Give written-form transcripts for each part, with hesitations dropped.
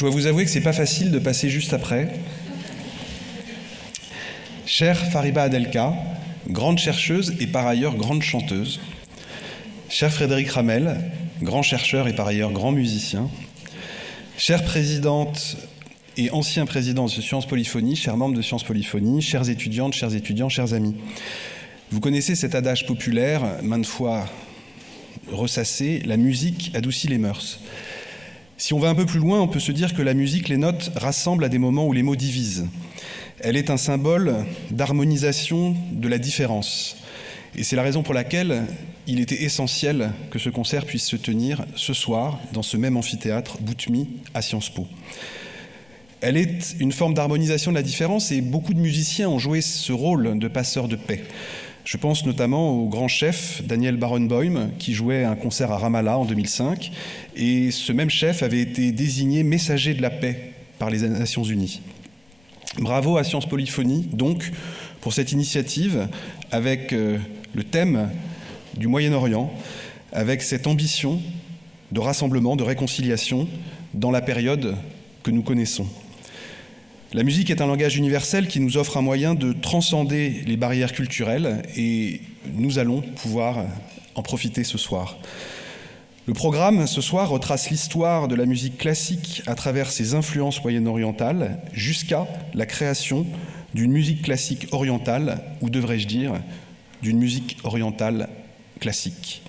dois vous avouer que c'est pas facile de passer juste après. Chère Fariba Adelka, grande chercheuse et par ailleurs grande chanteuse. Cher Frédéric Ramel, grand chercheur et par ailleurs grand musicien. Chère présidente et ancien président de Sciences Polyphonie, chers membres de Sciences Polyphonie, chères étudiantes, chers étudiants, chers amis. Vous connaissez cet adage populaire, maintes fois ressassé, la musique adoucit les mœurs. Si on va un peu plus loin, on peut se dire que la musique, les notes, rassemblent à des moments où les mots divisent. Elle est un symbole d'harmonisation de la différence. Et c'est la raison pour laquelle il était essentiel que ce concert puisse se tenir ce soir dans ce même amphithéâtre Boutmy à Sciences Po. Elle est une forme d'harmonisation de la différence et beaucoup de musiciens ont joué ce rôle de passeur de paix. Je pense notamment au grand chef Daniel Barenboim qui jouait un concert à Ramallah en 2005 et ce même chef avait été désigné messager de la paix par les Nations Unies. Bravo à Sciences Polyphonie donc pour cette initiative avec le thème du Moyen-Orient, avec cette ambition de rassemblement, de réconciliation dans la période que nous connaissons. La musique est un langage universel qui nous offre un moyen de transcender les barrières culturelles et nous allons pouvoir en profiter ce soir. Le programme ce soir retrace l'histoire de la musique classique à travers ses influences moyen-orientales jusqu'à la création d'une musique classique orientale, ou devrais-je dire, d'une musique orientale classique.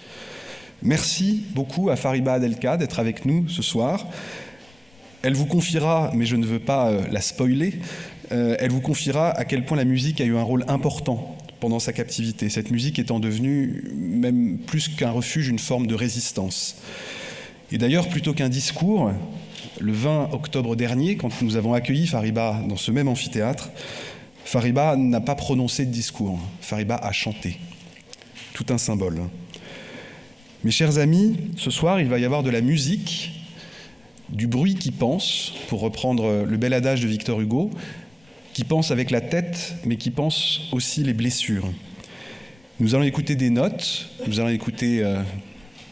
Merci beaucoup à Fariba Adelka d'être avec nous ce soir. Elle vous confiera, mais je ne veux pas la spoiler, elle vous confiera à quel point la musique a eu un rôle important pendant sa captivité, cette musique étant devenue, même plus qu'un refuge, une forme de résistance. Et d'ailleurs, plutôt qu'un discours, le 20 octobre dernier, quand nous avons accueilli Fariba dans ce même amphithéâtre, Fariba n'a pas prononcé de discours, Fariba a chanté. Tout un symbole. Mes chers amis, ce soir, il va y avoir de la musique, du bruit qui pense, pour reprendre le bel adage de Victor Hugo, qui pense avec la tête, mais qui pense aussi les blessures. Nous allons écouter des notes, nous allons écouter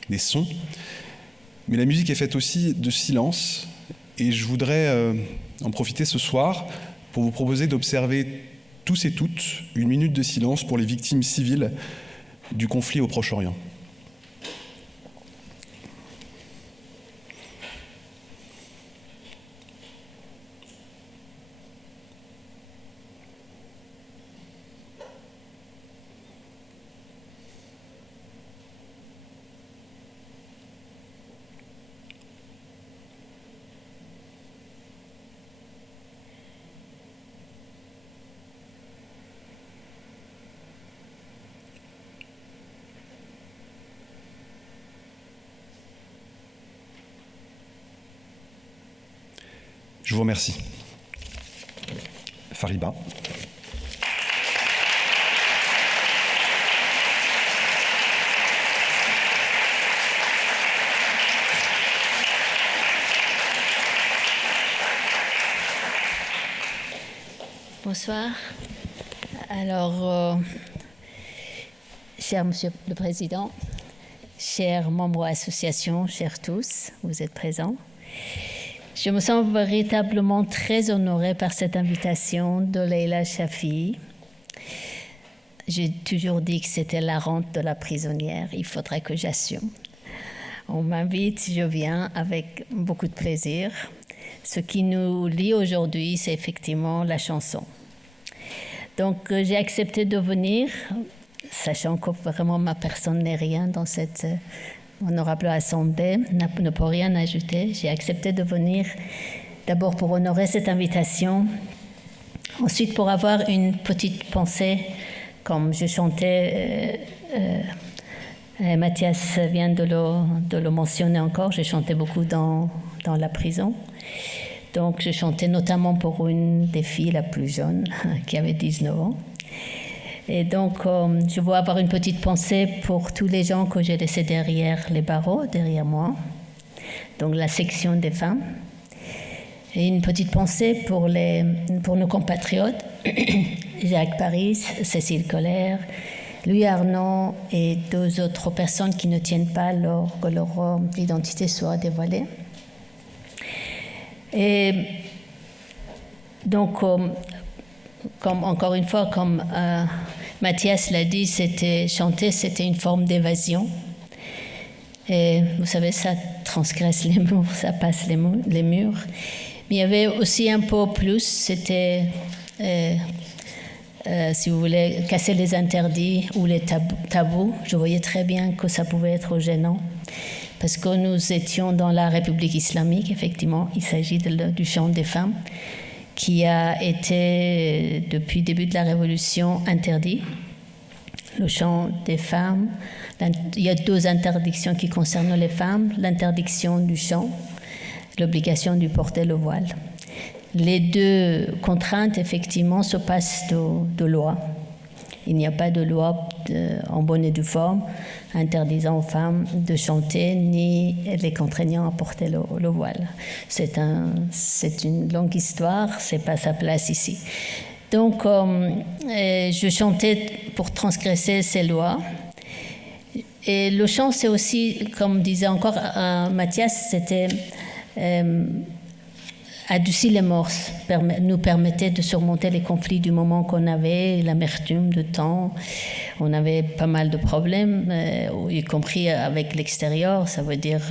des sons, mais la musique est faite aussi de silence, et je voudrais en profiter ce soir pour vous proposer d'observer tous et toutes une minute de silence pour les victimes civiles du conflit au Proche-Orient. Je vous remercie. Fariba. Bonsoir. Alors, cher Monsieur le Président, chers membres de l'association, chers tous, vous êtes présents. Je me sens véritablement très honorée par cette invitation de Leila Shafi. J'ai toujours dit que c'était la rente de la prisonnière. Il faudrait que j'assume. On m'invite, je viens avec beaucoup de plaisir. Ce qui nous lie aujourd'hui, c'est effectivement la chanson. Donc, j'ai accepté de venir, sachant que vraiment ma personne n'est rien dans cette honorable assemblée, ne peut rien ajouter. J'ai accepté de venir d'abord pour honorer cette invitation, ensuite pour avoir une petite pensée, comme je chantais, Mathias vient de le mentionner encore, j'ai chanté beaucoup dans la prison. Donc je chantais notamment pour une des filles la plus jeune, qui avait 19 ans. Et donc, je veux avoir une petite pensée pour tous les gens que j'ai laissés derrière les barreaux, derrière moi, donc la section des femmes. Et une petite pensée pour nos compatriotes, Jacques Paris, Cécile Colère, Louis Arnaud et deux autres personnes qui ne tiennent pas que leur identité soit dévoilée. Et donc, encore une fois, comme Mathias l'a dit, chanter, c'était une forme d'évasion. Et vous savez, ça transgresse les murs, ça passe les murs. Mais il y avait aussi un peu plus, c'était, si vous voulez, casser les interdits ou les tabous. Je voyais très bien que ça pouvait être gênant. Parce que nous étions dans la République islamique, effectivement, il s'agit du chant des femmes, qui a été, depuis le début de la Révolution, interdit. Le chant des femmes, il y a 2 interdictions qui concernent les femmes, l'interdiction du chant, l'obligation de porter le voile. Les 2 contraintes, effectivement, se passent de loi. Il n'y a pas de loi en bonne et due forme interdisant aux femmes de chanter ni les contraignant à porter le voile. C'est une longue histoire, c'est pas sa place ici. Donc, je chantais pour transgresser ces lois. Et le chant, c'est aussi, comme disait encore Mathias, c'était adoucir les morses, nous permettait de surmonter les conflits du moment qu'on avait, l'amertume de temps. On avait pas mal de problèmes, y compris avec l'extérieur. Ça veut dire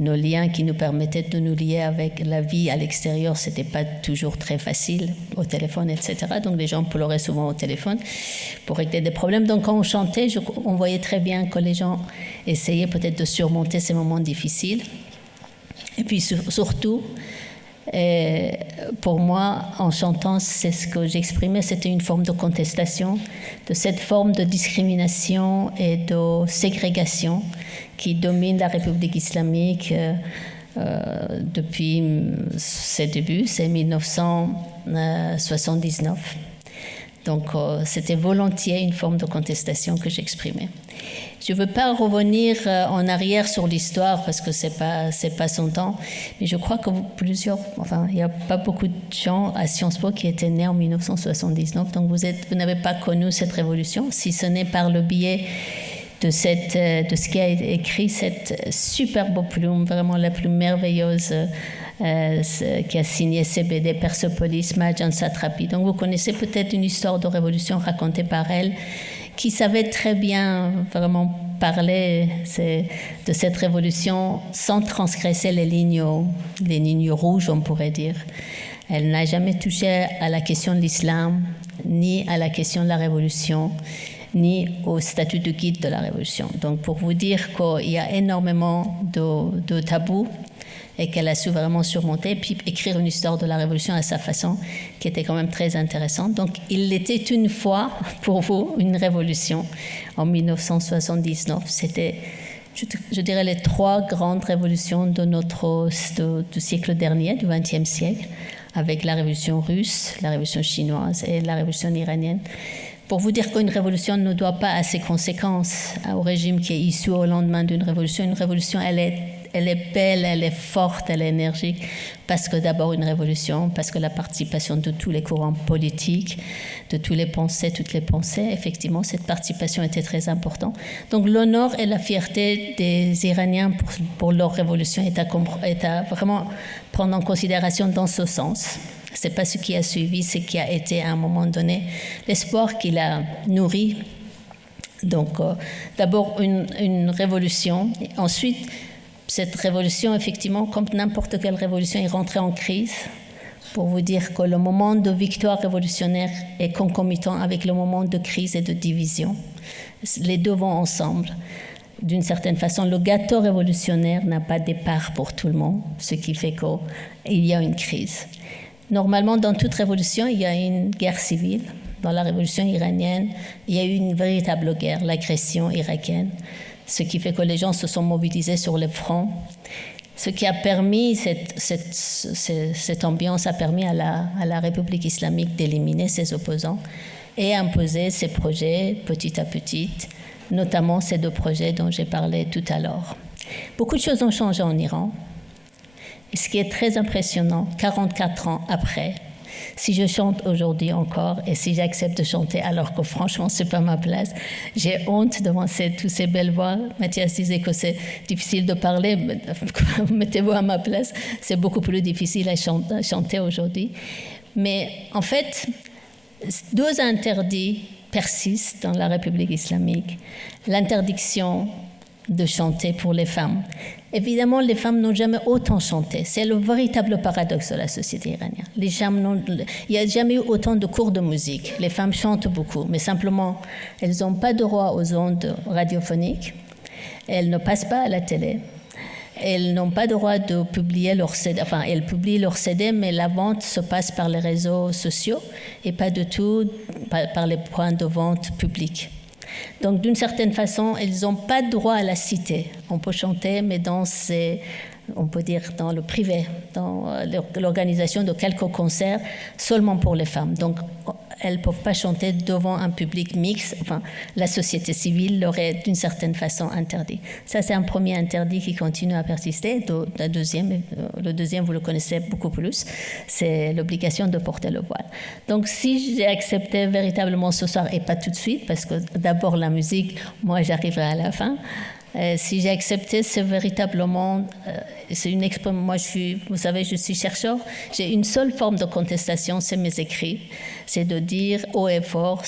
nos liens qui nous permettaient de nous lier avec la vie à l'extérieur, c'était pas toujours très facile, au téléphone, etc. Donc les gens pleuraient souvent au téléphone pour régler des problèmes. Donc quand on chantait, on voyait très bien que les gens essayaient peut-être de surmonter ces moments difficiles. Et puis surtout, pour moi, en chantant, c'est ce que j'exprimais, c'était une forme de contestation de cette forme de discrimination et de ségrégation qui domine la République islamique depuis ses débuts, c'est 1979. Donc, c'était volontiers une forme de contestation que j'exprimais. Je ne veux pas revenir en arrière sur l'histoire parce que c'est pas son temps, mais je crois que il n'y a pas beaucoup de gens à Sciences Po qui étaient nés en 1979, donc vous n'avez pas connu cette révolution, si ce n'est par le biais de ce qui a écrit cette superbe plume, vraiment la plus merveilleuse, qui a signé CBD, Persepolis, Marjane Satrapi. Donc vous connaissez peut-être une histoire de révolution racontée par elle, qui savait très bien vraiment parler de cette révolution sans transgresser les lignes rouges, on pourrait dire. Elle n'a jamais touché à la question de l'islam, ni à la question de la révolution, ni au statut de guide de la révolution. Donc pour vous dire qu'il y a énormément de tabous et qu'elle a su vraiment surmonter, et puis écrire une histoire de la Révolution à sa façon, qui était quand même très intéressante. Donc, il était une fois, pour vous, une révolution, en 1979. C'était, je dirais, les 3 grandes révolutions du siècle dernier, du XXe siècle, avec la Révolution russe, la Révolution chinoise et la Révolution iranienne. Pour vous dire qu'une révolution ne doit pas à ses conséquences au régime qui est issu au lendemain d'une révolution. Une révolution, elle est belle, elle est forte, elle est énergique, parce que d'abord une révolution, parce que la participation de tous les courants politiques, de toutes les pensées, effectivement, cette participation était très importante. Donc l'honneur et la fierté des Iraniens pour leur révolution est à vraiment prendre en considération dans ce sens. C'est pas ce qui a suivi, ce qui a été à un moment donné l'espoir qu'il a nourri. Donc d'abord une révolution, et ensuite cette révolution, effectivement, comme n'importe quelle révolution, est rentrée en crise, pour vous dire que le moment de victoire révolutionnaire est concomitant avec le moment de crise et de division. Les 2 vont ensemble. D'une certaine façon, le gâteau révolutionnaire n'a pas de part pour tout le monde, ce qui fait qu'il y a une crise. Normalement, dans toute révolution, il y a une guerre civile. Dans la révolution iranienne, il y a eu une véritable guerre, l'agression irakienne, ce qui fait que les gens se sont mobilisés sur le front. Ce qui a permis, cette ambiance a permis à la République islamique d'éliminer ses opposants et imposer ses projets petit à petit, notamment ces 2 projets dont j'ai parlé tout à l'heure. Beaucoup de choses ont changé en Iran. Et ce qui est très impressionnant, 44 ans après, Si je chante aujourd'hui encore et si j'accepte de chanter alors que franchement c'est pas ma place, j'ai honte devant toutes ces belles voix. Mathias disait que c'est difficile de parler, mettez-vous à ma place, c'est beaucoup plus difficile à chanter aujourd'hui. Mais en fait, 2 interdits persistent dans la République islamique. L'interdiction de chanter pour les femmes. Évidemment, les femmes n'ont jamais autant chanté. C'est le véritable paradoxe de la société iranienne. Il n'y a jamais eu autant de cours de musique. Les femmes chantent beaucoup, mais simplement, elles n'ont pas droit aux ondes radiophoniques. Elles ne passent pas à la télé. Elles n'ont pas droit de publier leur CD. Enfin, elles publient leur CD, mais la vente se passe par les réseaux sociaux et pas du tout par les points de vente publics. Donc, d'une certaine façon, elles n'ont pas droit à la cité. On peut chanter, mais on peut dire dans le privé, dans l'organisation de quelques concerts, seulement pour les femmes. Donc, elles ne peuvent pas chanter devant un public mixte. Enfin, la société civile l'aurait d'une certaine façon interdit. Ça, c'est un premier interdit qui continue à persister. Le deuxième, vous le connaissez beaucoup plus, c'est l'obligation de porter le voile. Donc, si j'ai accepté véritablement ce soir, et pas tout de suite, parce que d'abord la musique, moi j'arriverai à la fin. Si j'ai accepté, c'est véritablement, c'est une expérience. Moi, vous savez, je suis chercheur. J'ai une seule forme de contestation, c'est mes écrits. C'est de dire haut et fort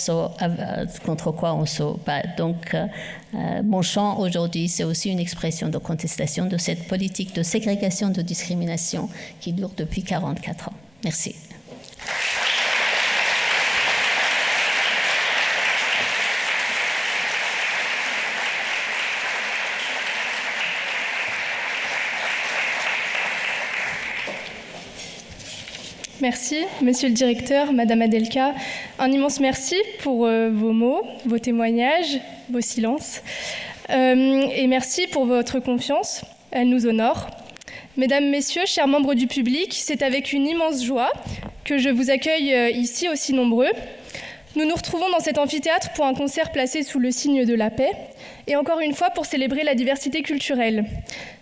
contre quoi on se bat. Donc, mon chant aujourd'hui, c'est aussi une expression de contestation de cette politique de ségrégation, de discrimination qui dure depuis 44 ans. Merci. Merci, Monsieur le Directeur, Madame Adelka. Un immense merci pour vos mots, vos témoignages, vos silences. Et merci pour votre confiance. Elle nous honore. Mesdames, Messieurs, chers membres du public, c'est avec une immense joie que je vous accueille ici aussi nombreux. Nous nous retrouvons dans cet amphithéâtre pour un concert placé sous le signe de la paix et encore une fois pour célébrer la diversité culturelle.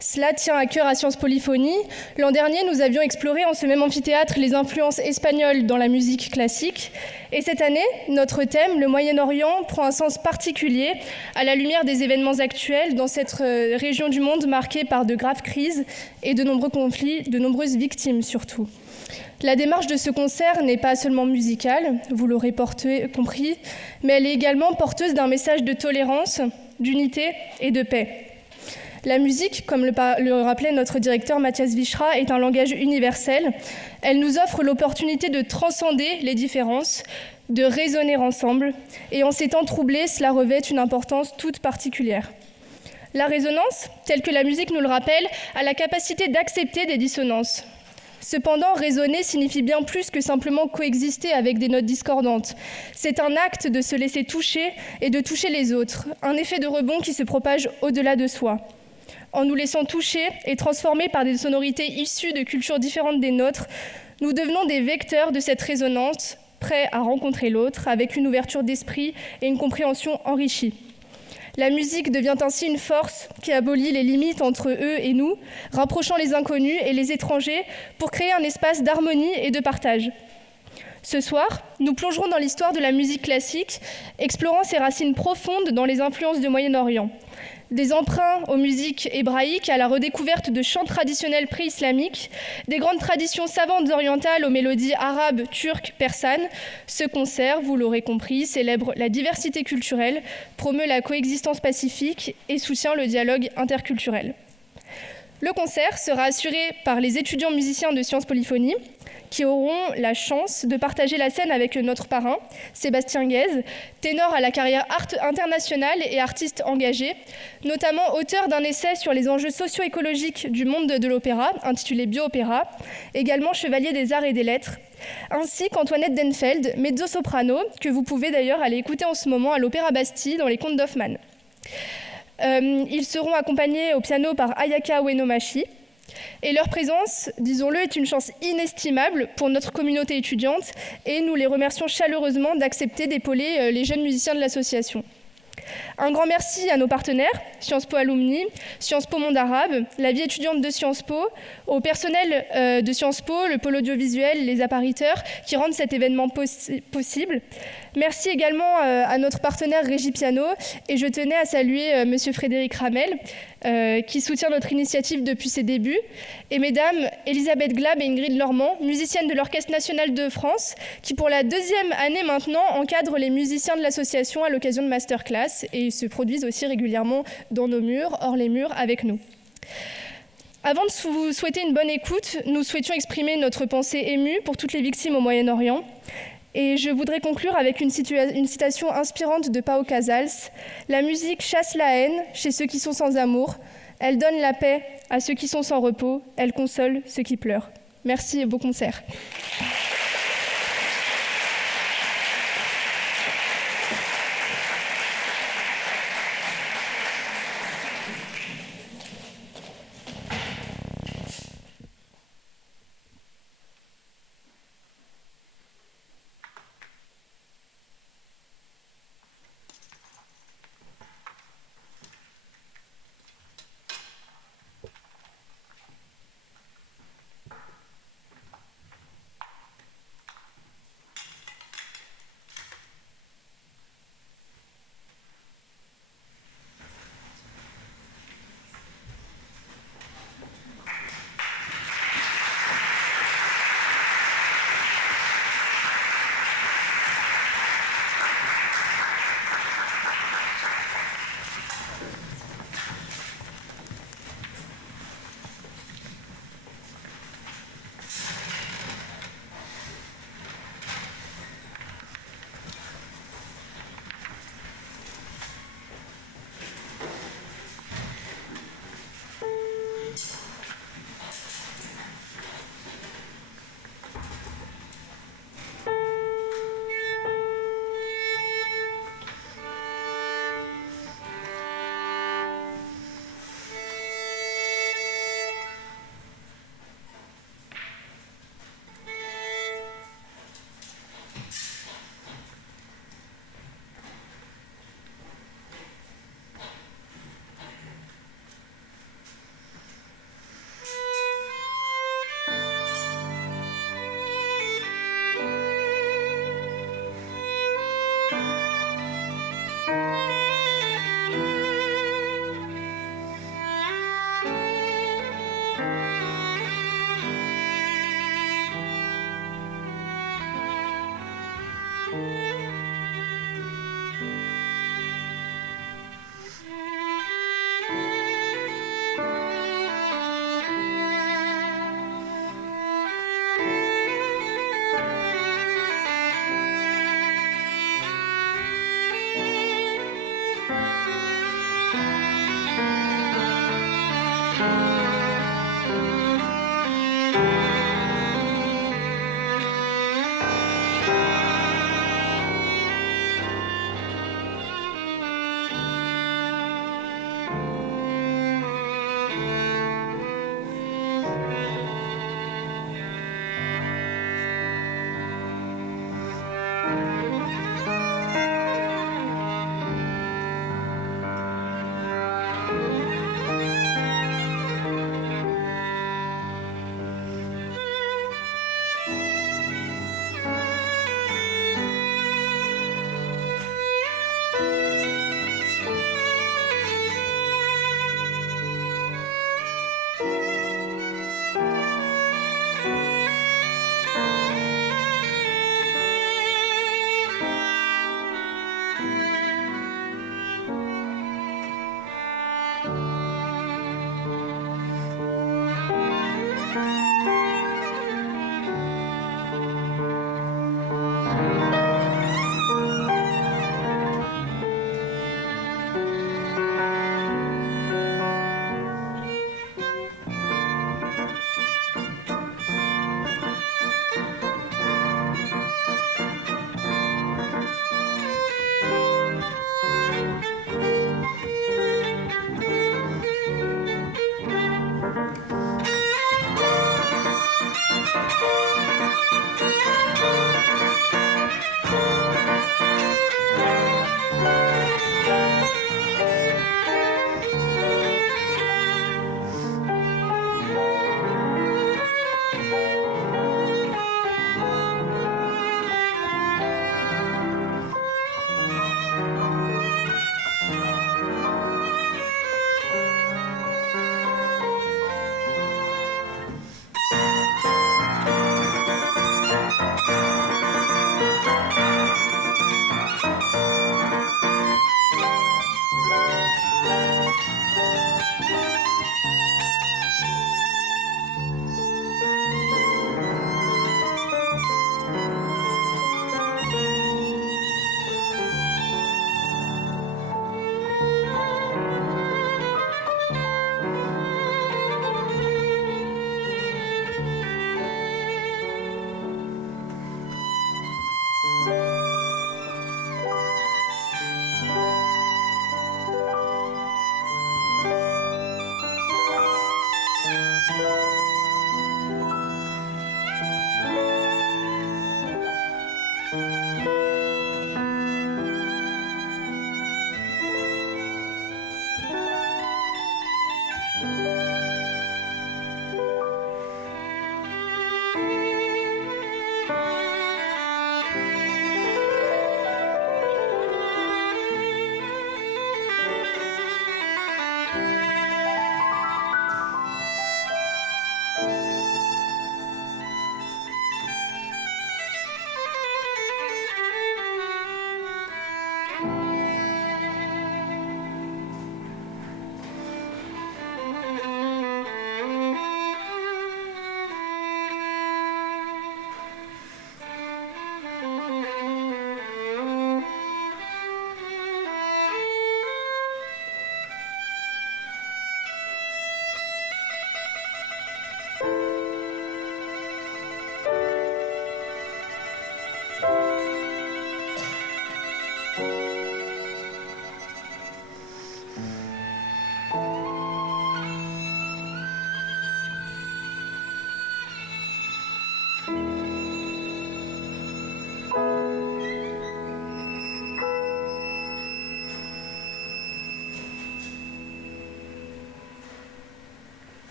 Cela tient à cœur à Sciences Polyphonie. L'an dernier, nous avions exploré en ce même amphithéâtre les influences espagnoles dans la musique classique. Et cette année, notre thème, le Moyen-Orient, prend un sens particulier à la lumière des événements actuels dans cette région du monde marquée par de graves crises et de nombreux conflits, de nombreuses victimes surtout. La démarche de ce concert n'est pas seulement musicale, vous l'aurez compris, mais elle est également porteuse d'un message de tolérance, d'unité et de paix. La musique, comme le rappelait notre directeur Mathias Wichra, est un langage universel. Elle nous offre l'opportunité de transcender les différences, de raisonner ensemble, et en ces temps troublés, cela revêt une importance toute particulière. La résonance, telle que la musique nous le rappelle, a la capacité d'accepter des dissonances. Cependant, raisonner signifie bien plus que simplement coexister avec des notes discordantes. C'est un acte de se laisser toucher et de toucher les autres, un effet de rebond qui se propage au-delà de soi. En nous laissant toucher et transformer par des sonorités issues de cultures différentes des nôtres, nous devenons des vecteurs de cette résonance, prêts à rencontrer l'autre avec une ouverture d'esprit et une compréhension enrichie. La musique devient ainsi une force qui abolit les limites entre eux et nous, rapprochant les inconnus et les étrangers pour créer un espace d'harmonie et de partage. Ce soir, nous plongerons dans l'histoire de la musique classique, explorant ses racines profondes dans les influences du Moyen-Orient. Des emprunts aux musiques hébraïques à la redécouverte de chants traditionnels pré-islamiques, des grandes traditions savantes orientales aux mélodies arabes, turques, persanes. Ce concert, vous l'aurez compris, célèbre la diversité culturelle, promeut la coexistence pacifique et soutient le dialogue interculturel. Le concert sera assuré par les étudiants musiciens de Sciences Polyphonie, qui auront la chance de partager la scène avec notre parrain, Sébastien Guèze, ténor à la carrière internationale et artiste engagé, notamment auteur d'un essai sur les enjeux socio-écologiques du monde de l'opéra, intitulé Bio-opéra, également chevalier des arts et des lettres, ainsi qu'Antoinette Denfeld, mezzo-soprano, que vous pouvez d'ailleurs aller écouter en ce moment à l'Opéra Bastille dans les Contes d'Hoffmann. Ils seront accompagnés au piano par Ayaka Uenomachi. Et leur présence, disons-le, est une chance inestimable pour notre communauté étudiante et nous les remercions chaleureusement d'accepter d'épauler les jeunes musiciens de l'association. Un grand merci à nos partenaires, Sciences Po Alumni, Sciences Po Monde Arabe, la vie étudiante de Sciences Po, au personnel de Sciences Po, le pôle audiovisuel, les appariteurs qui rendent cet événement possible. Merci également à notre partenaire Régie Piano et je tenais à saluer Monsieur Frédéric Ramel qui soutient notre initiative depuis ses débuts et mesdames Elisabeth Glab et Ingrid Lormand, musiciennes de l'Orchestre national de France qui pour la 2e année maintenant encadrent les musiciens de l'association à l'occasion de masterclass et se produisent aussi régulièrement dans nos murs, hors les murs avec nous. Avant de vous souhaiter une bonne écoute, nous souhaitions exprimer notre pensée émue pour toutes les victimes au Moyen-Orient. Et je voudrais conclure avec une citation inspirante de Pau Casals. « La musique chasse la haine chez ceux qui sont sans amour. Elle donne la paix à ceux qui sont sans repos. Elle console ceux qui pleurent. » Merci et beau concert.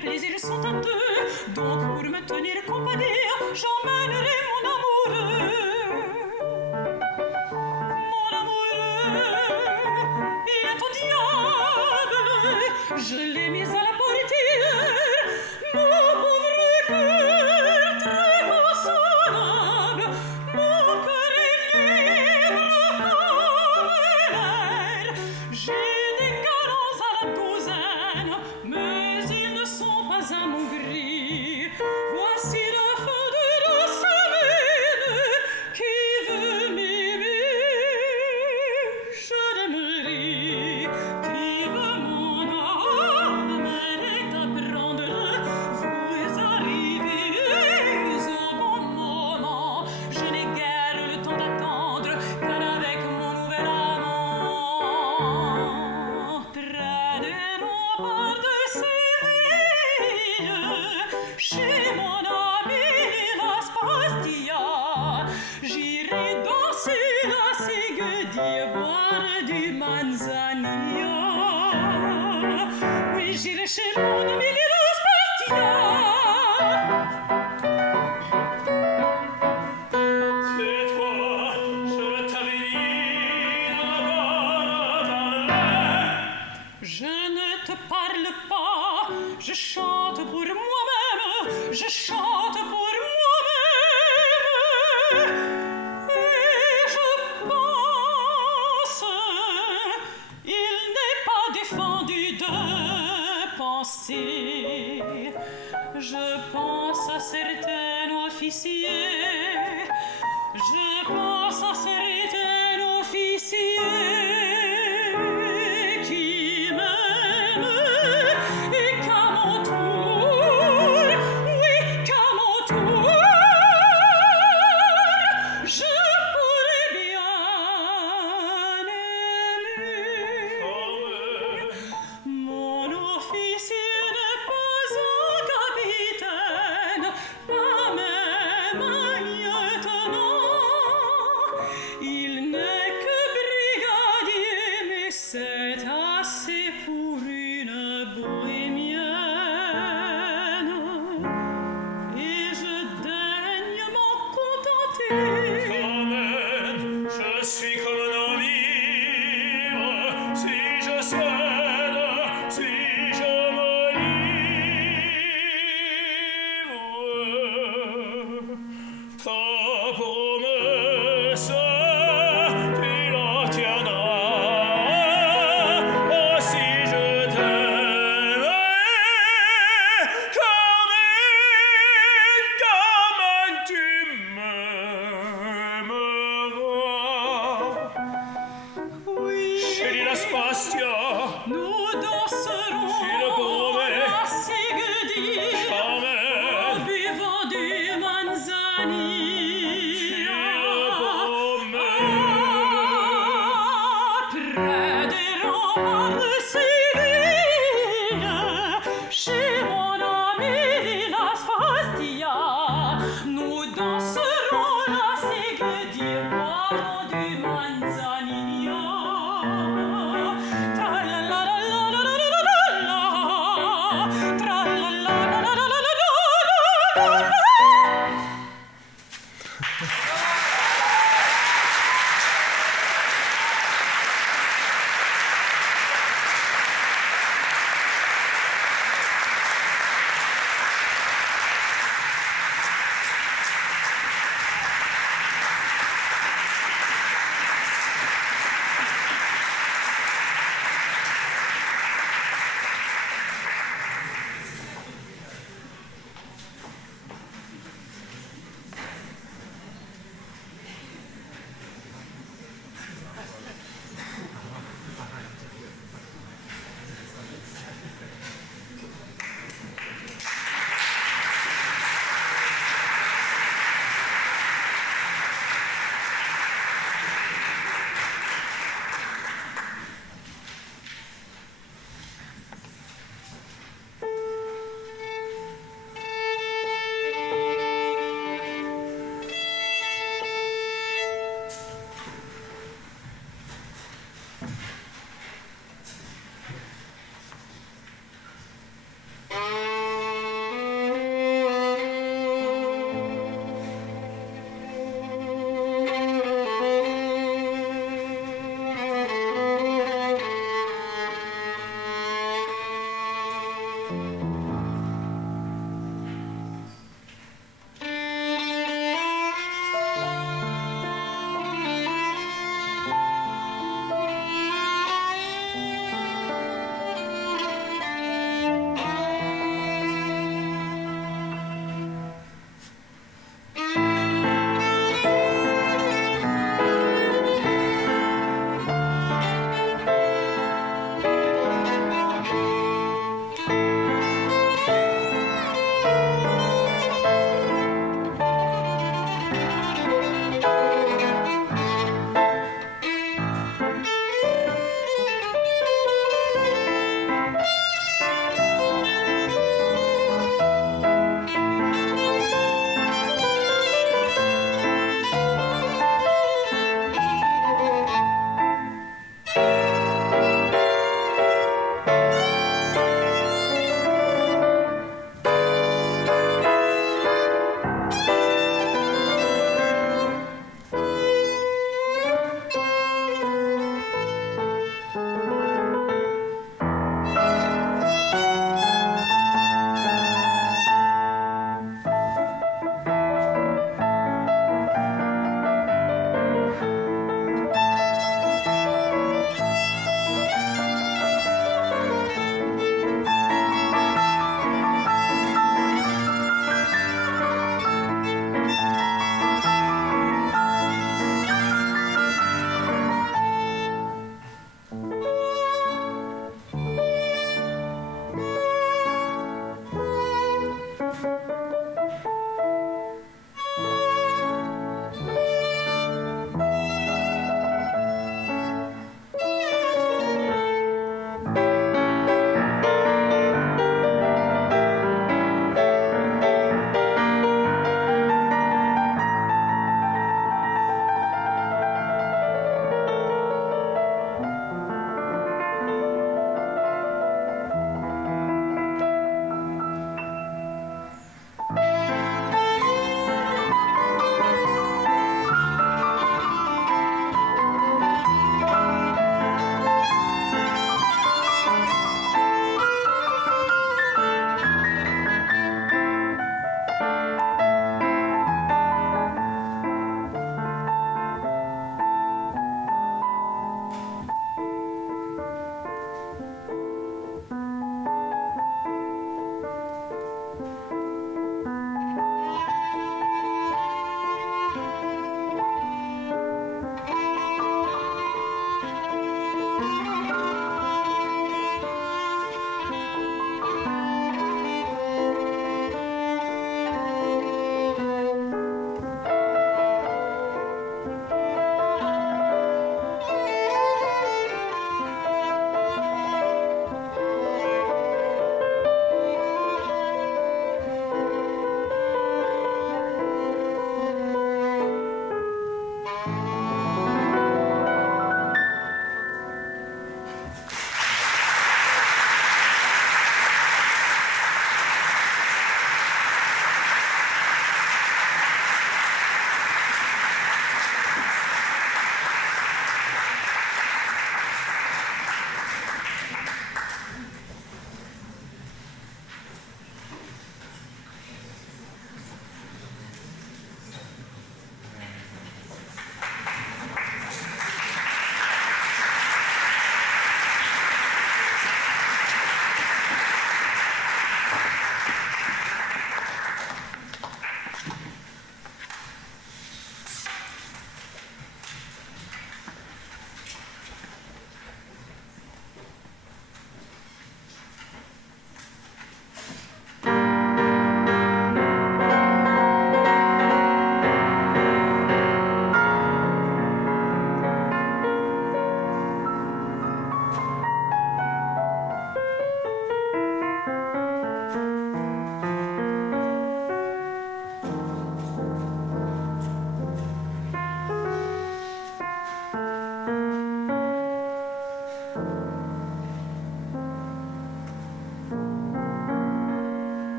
plaisirs sont à deux. Donc pour me tenir compagnie, j'emmènerai mon amoureux. Mon amoureux, il est au diable. Je l'ai mis à la portière. Mon pauvre cœur très consolable. Mon cœur est libre comme l'air. J'ai des galants à la douzaine, mais ils ne sont pas à mon gré. Voici la fin de la semaine. Qui veut m'aimer, je l'aimerai. Qui veut mon âme est à prendre. Vous arrivez au bon moment. Je n'ai guère le temps d'attendre, car avec mon nouvel amant, près des remparts de Séville, chez mon ami la Spastia, j'irai danser la Ségudie, boire du Manzanilla. Oui, j'irai chez mon ami la Spastia. Tais-toi, je t'avais dit de parler. Je ne te parle pas, je chante pour moi-même, je chante pour moi-même. Et je pense, il n'est pas défendu de penser. Je pense à certains officiers, je pense à certains officiers qui m'aiment et qu'à mon tour, oui, qu'à mon tour, je pourrais bien aimer. Mon officier n'est pas un capitaine, pas même un lieutenant. Il n'est que brigadier, mais c'est assez pour une bohémienne. Et je daigne m'en contenter. Quand même, je suis comme un homme libre, si je cède, si je me livre. Ta promesse, tu la tiendras. Oh, si je t'aime, comme tu m'aimeras. Oui, Chérie la Spastia, nous danserons je le promets, la Ségudie quand en même, buvant du Manzanilla. Près des remparts de Séville, chez mon ami la Spastia, nous danserons la Ségudie, boirons du Manzanilla. Tra-la-la-la-la-la-la-la-la, tra-la-la-la-la-la-la-la-la.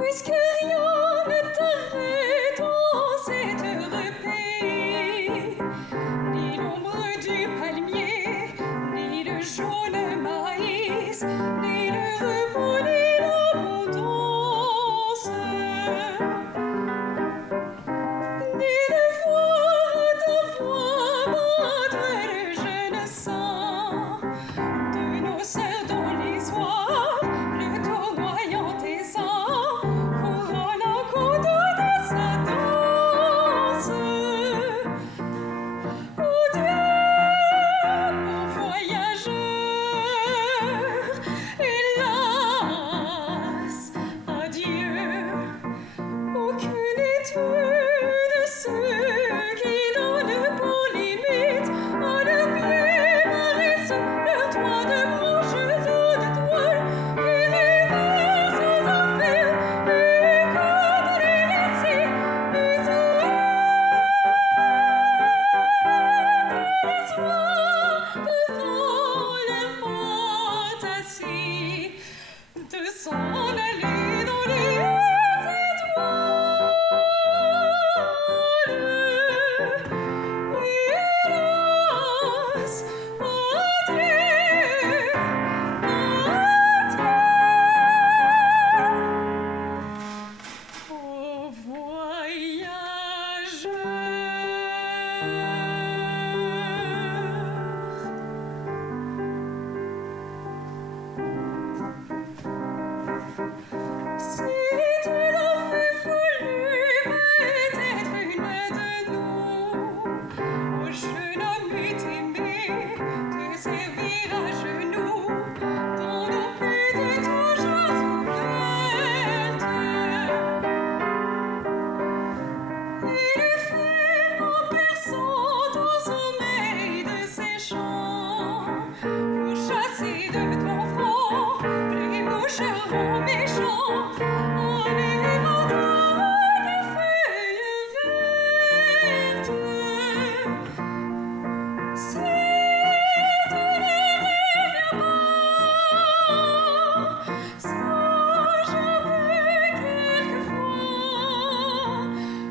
puisque rien ne t'arrête dans cet heureux pays, ni l'ombre du palmier, ni le jaune maïs, ni le repos, ni l'abondance, ni de voir ta voix battre le jeune sang de nos sœurs dans l'isoire, le tournoyant des ans, couronnant côte de sa danse. Oh Dieu, mon voyageur, hélas, adieu. Aucune étude, ceux qui donnent pour limite à leurs pieds paresseux leur toit de branches ou de toile qui rivaient sans affaires et comme les récits muselés de l'espoir devant leur fantasie de s'en aller dans les étoiles. Hélas, adieu, adieu, ô voyageur. Si tu l'avais voulu, peut-être une de nous, ô jeune homme aimé, te servir à genoux dans nos buttes toujours ouvertes, et le fer en perçant au sommeil de ses chants, pour chasser de ton front les moucherons méchants, en éventant des feuilles vertes. Si tu ne reviens pas, sache que quelquefois,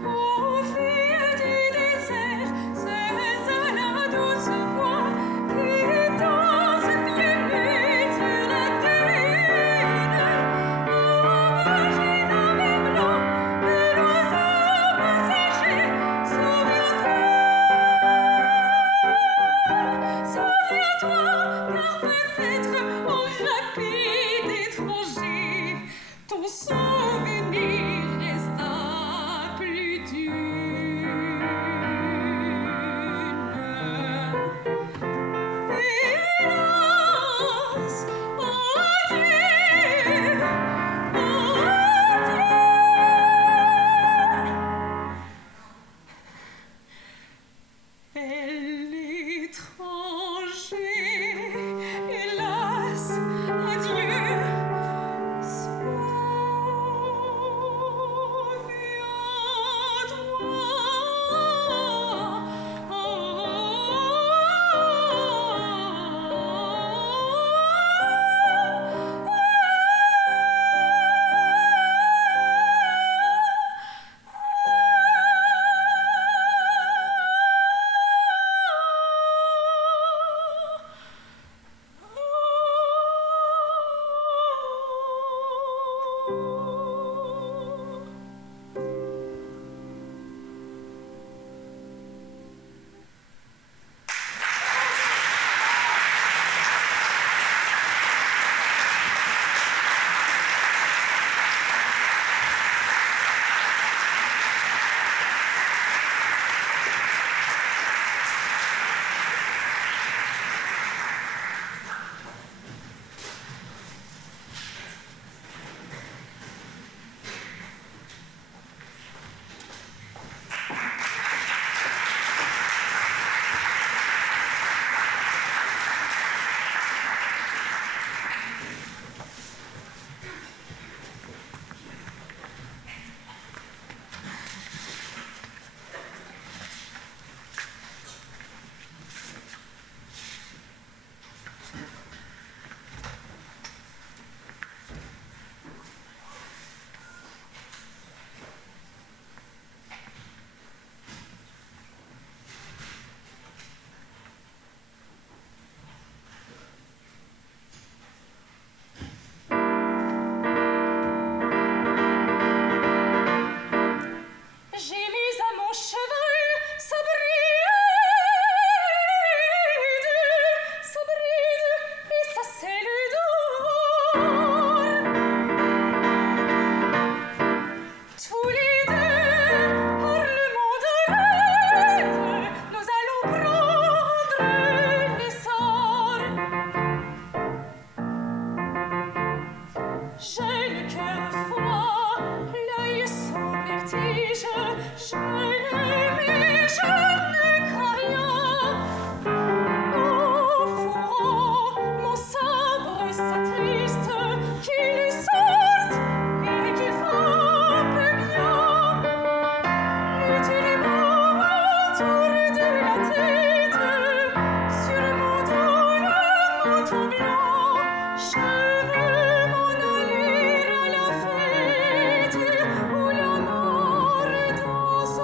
ô fille du désert, c'est à la douce voix qui danse pieds nus sur la dune, imagine J'ai le cœur froid, l'œil sans vertige, je l'aime et je ne crains rien. Au fourreau, mon sabre s'attriste, qu'il sorte et qu'il frappe bien. Mutilement autour de la tête, sur mon dos le manteau blanc, je veux m'en aller à la fête où la mort danse en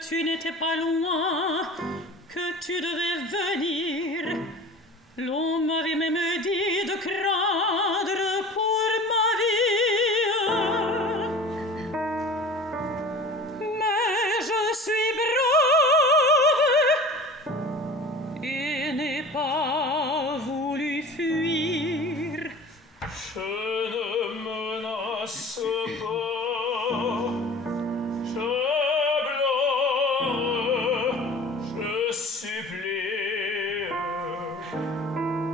tu n'étais pas loin, que tu devais venir. L'on m'avait même dit de craindre pour ma vie. Mais je suis brave et n'ai pas voulu fuir. Je ne menace pas, je pleure, je supplie.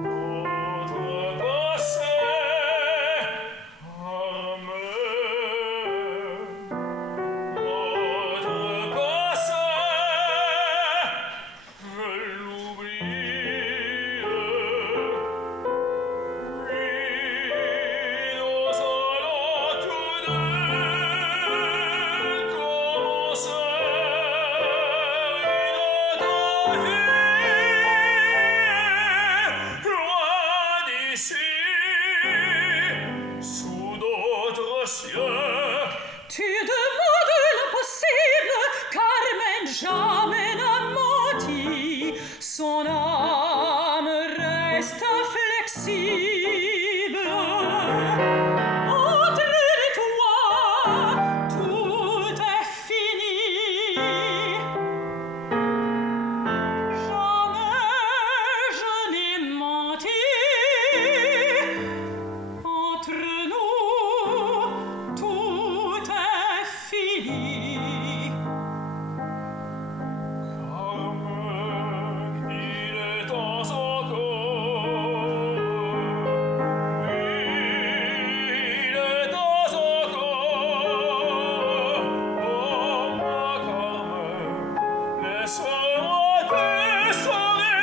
Notre passé arme, notre passé, je l'oublie. Nous allons tous deux commencer une autre vie, loin d'ici, sous d'autres cieux. Tu demandes l'impossible, Carmen jamais n'a menti. Son âme reste inflexible. Entre nous et toi, tout est fini. Jamais je n'ai menti. Entre nous, tout est fini. Carmen, il est temps encore, il est temps encore. Oh ma Carmen, laisse-moi te sauver,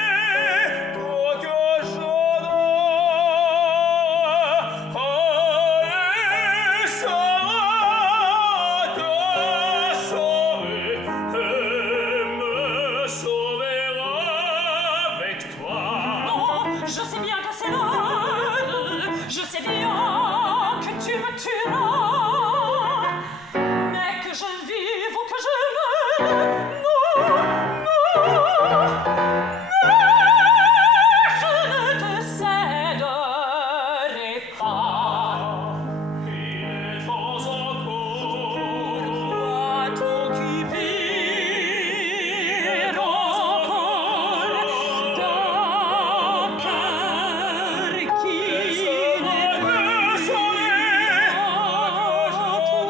toi que j'adore. Laisse-moi te sauver et me sauver avec toi. Non, je sais bien que c'est l'heure, je sais bien que tu me tueras, mais que je vive ou que je meure, je ne te céderai pas. Il est temps encore, Pourquoi t'occuper encore d'un cœur qui n'est plus à toi?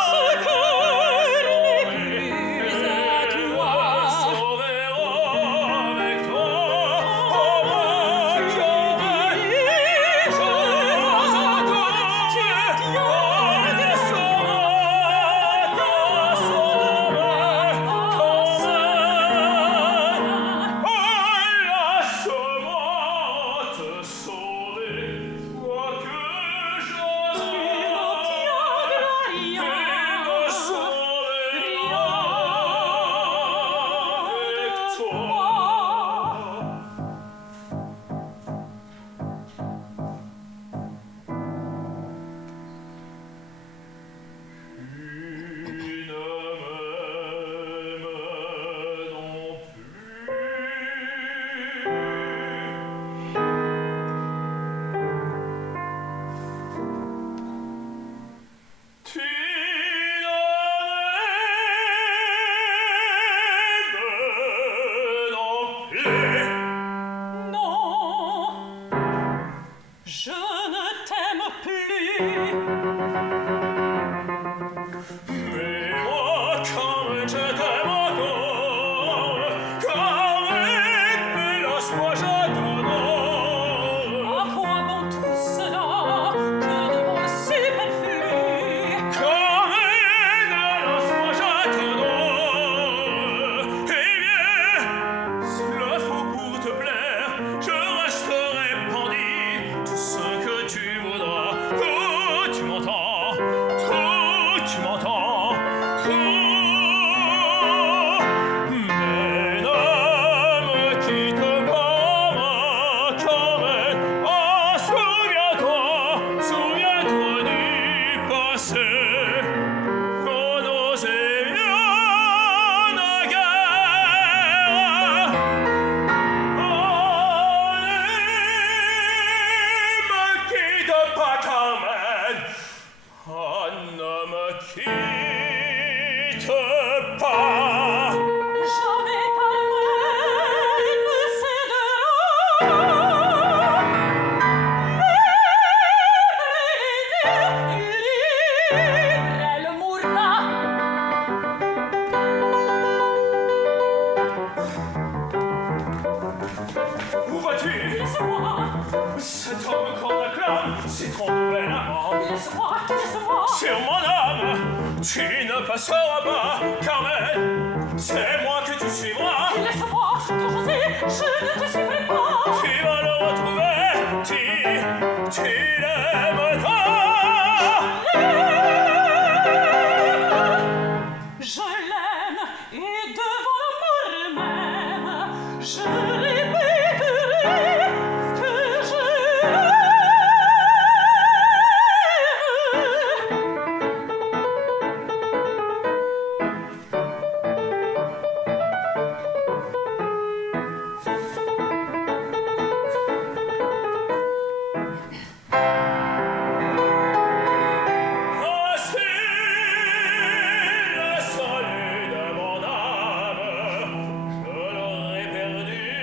Ce cœur n'est plus à toi. avec toi. Oh ma Carmen, laisse-moi te sauver, toi que j'adore. Et me sauver avec toi. Tu ne m'aimes non plus. Tu ne m'aimes laisse-moi. Cet homme qu'on acclame, c'est ton nouvel amant. Laisse-moi, laisse-moi. Sur mon âme, tu ne passeras pas, Carmen. C'est moi que tu suivras. Laisse-moi, ton José, je ne te suivrai pas. Tu vas le retrouver, tu l'aimes tant. Je l'aime et devant l'amour même, je répéterai que je l'aime. Ainsi, la salut de mon âme, je l'aurais perdu.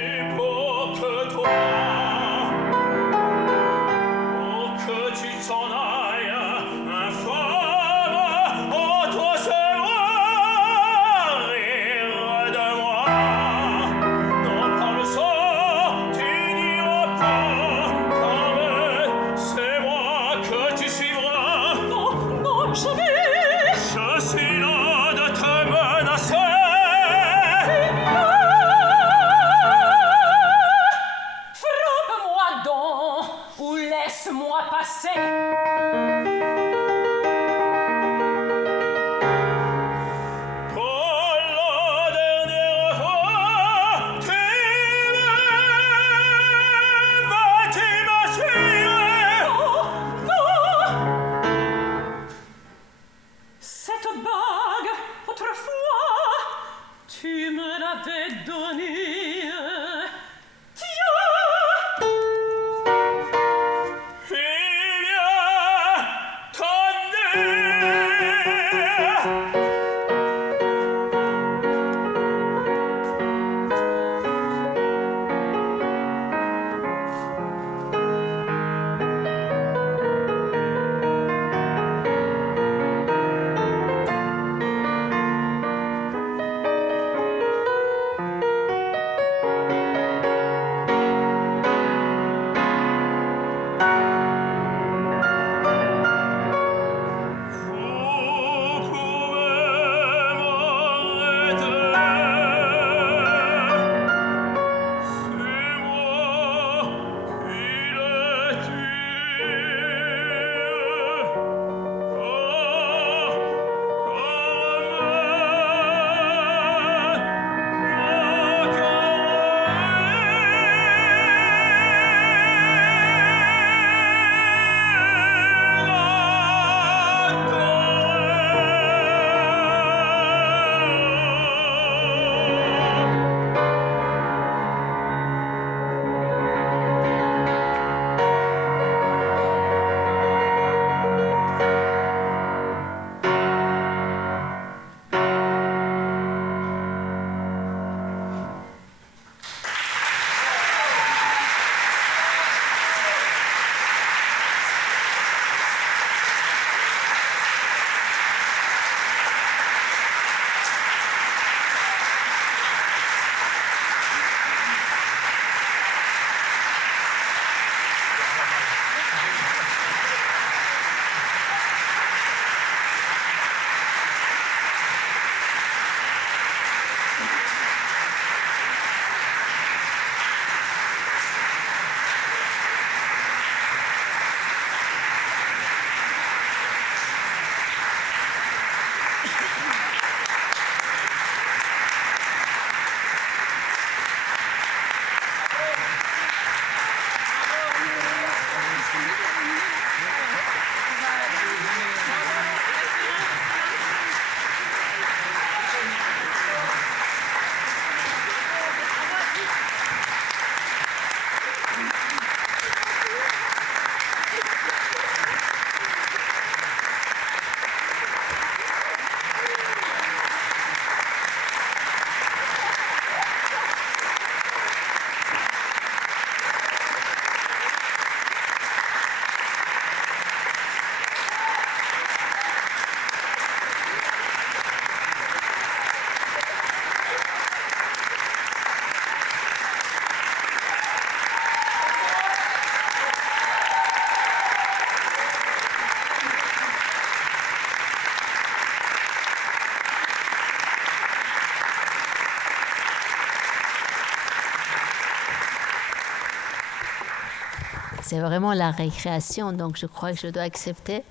c'est vraiment la récréation, donc je crois que je dois accepter.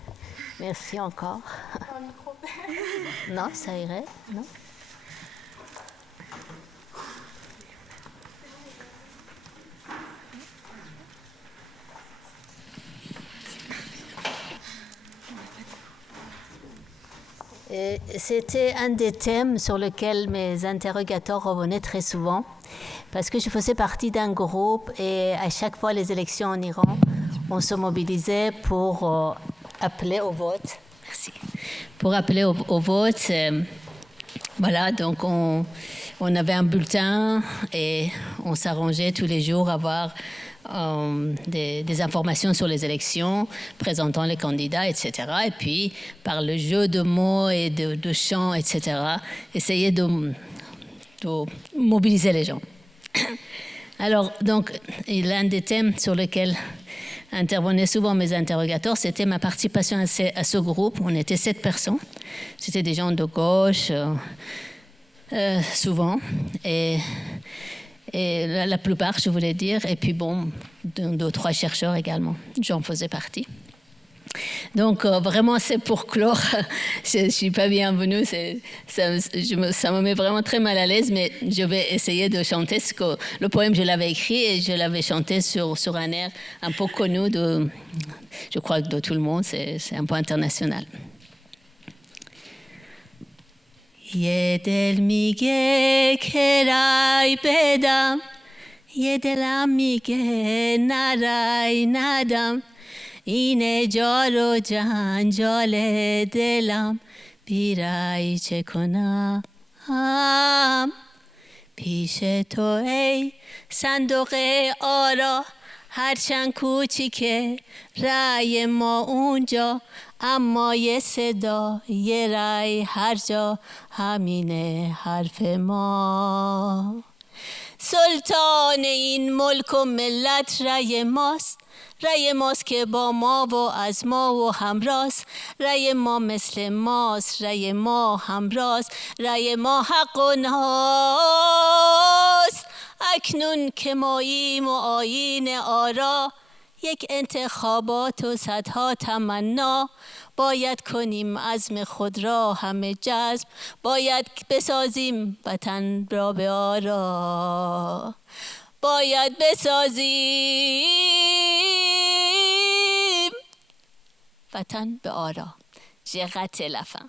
Merci encore. Non, ça irait, non? Et c'était un des thèmes sur lesquels mes interrogateurs revenaient très souvent, parce que je faisais partie d'un groupe et à chaque fois les élections en Iran, on se mobilisait pour appeler au vote. Merci. Pour appeler au vote. Voilà, donc on avait un bulletin et on s'arrangeait tous les jours à avoir des informations sur les élections, présentant les candidats, etc. Et puis, par le jeu de mots et de chants, etc., essayer de mobiliser les gens. Alors, donc, l'un des thèmes sur lesquels intervenaient souvent mes interrogateurs, c'était ma participation à ce groupe. On était 7 personnes. C'était des gens de gauche, souvent. Et la plupart, je voulais dire. Et puis, bon, 2 ou 3 chercheurs également. J'en faisais partie. Donc, vraiment, c'est pour clore. Je ne suis pas bienvenue. Ça me met vraiment très mal à l'aise, mais je vais essayer de chanter le poème, je l'avais écrit et je l'avais chanté sur un air un peu connu je crois que de tout le monde. C'est un peu international. یه دل میگه که رای بدم یه دلم میگه نه رای ندم این جار و جنجال دلم بی رای چه کنم پیش تو ای صندوق آرا هرچند کوچیکه رای ما اونجا اما یه صدا یه رای هر جا همینه حرف ما سلطان این ملک و ملت رای ماست که با ما و از ما و همراست رای ما مثل ماست رای ما همراست رای ما حق و ناست اکنون که ماییم و آیین آرا یک انتخابات و صدها تمنا باید کنیم عزم خود را همه جذب باید بسازیم وطن را به آرا باید بسازیم وطن به آرا. J'ai raté la fin.